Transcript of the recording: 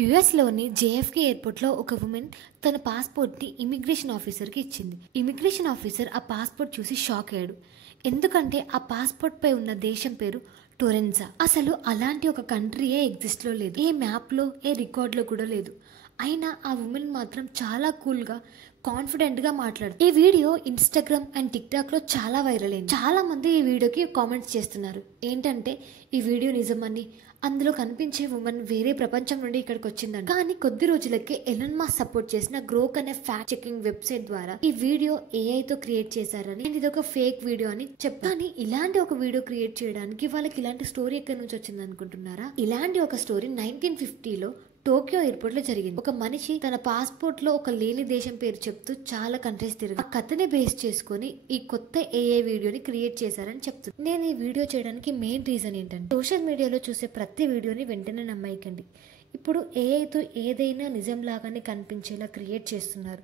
యుఎస్లోని JFK ఎయిర్పోర్ట్లో ఒక women తన పాస్పోర్ట్ని ఇమిగ్రేషన్ ఆఫీసర్కి ఇచ్చింది. ఇమిగ్రేషన్ ఆఫీసర్ ఆ పాస్పోర్ట్ చూసి షాక్ అయ్యాడు. ఎందుకంటే ఆ పాస్పోర్ట్పై ఉన్న దేశం పేరు టొరెన్సా. అసలు అలాంటి ఒక కంట్రీయే ఎగ్జిస్ట్లో లేదు. ఏ మ్యాప్లో ఏ రికార్డులో కూడా లేదు. అయినా ఆ ఉమెన్ మాత్రం చాలా కూల్గా కాన్ఫిడెంట్గా మాట్లాడు. ఈ వీడియో ఇన్స్టాగ్రామ్ అండ్ టిక్టాక్లో చాలా వైరల్ అయింది. చాలా మంది ఈ వీడియోకి కామెంట్స్ చేస్తున్నారు. ఏంటంటే ఈ వీడియో నిజమని, అందులో కనిపించే ఉమెన్ వేరే ప్రపంచం నుండి ఇక్కడికి వచ్చిందని. కానీ కొద్ది రోజులకే ఎలన్ మస్క్ సపోర్ట్ చేసిన గ్రోక్ అనే ఫ్యాక్ట్ చెకింగ్ వెబ్సైట్ ద్వారా ఈ వీడియో ఏఐతో క్రియేట్ చేశారని, ఇది ఒక ఫేక్ వీడియో అని చెప్పారు. కానీ ఇలాంటి ఒక వీడియో క్రియేట్ చేయడానికి వాళ్ళకి ఇలాంటి స్టోరీ ఎక్కడి నుంచి వచ్చింది అనుకుంటున్నారా? ఇలాంటి ఒక స్టోరీ 1950లో టోక్యో ఎయిర్పోర్ట్ లో జరిగింది. ఒక మనిషి తన పాస్పోర్ట్ లో ఒక లేని దేశం పేరు చెప్తూ చాలా కంట్రీస్ తిరిగి ఆ కథని బేస్ చేసుకుని ఈ కొత్త ఏఐ వీడియోని క్రియేట్ చేశారని చెప్తుంది. నేను ఈ వీడియో చేయడానికి మెయిన్ రీజన్ ఏంటంటే, సోషల్ మీడియాలో చూసే ప్రతి వీడియోని వెంటనే నమ్మకండి. ఇప్పుడు ఏఐతో ఏదైనా నిజం లాగానే కనిపించేలా క్రియేట్ చేస్తున్నారు.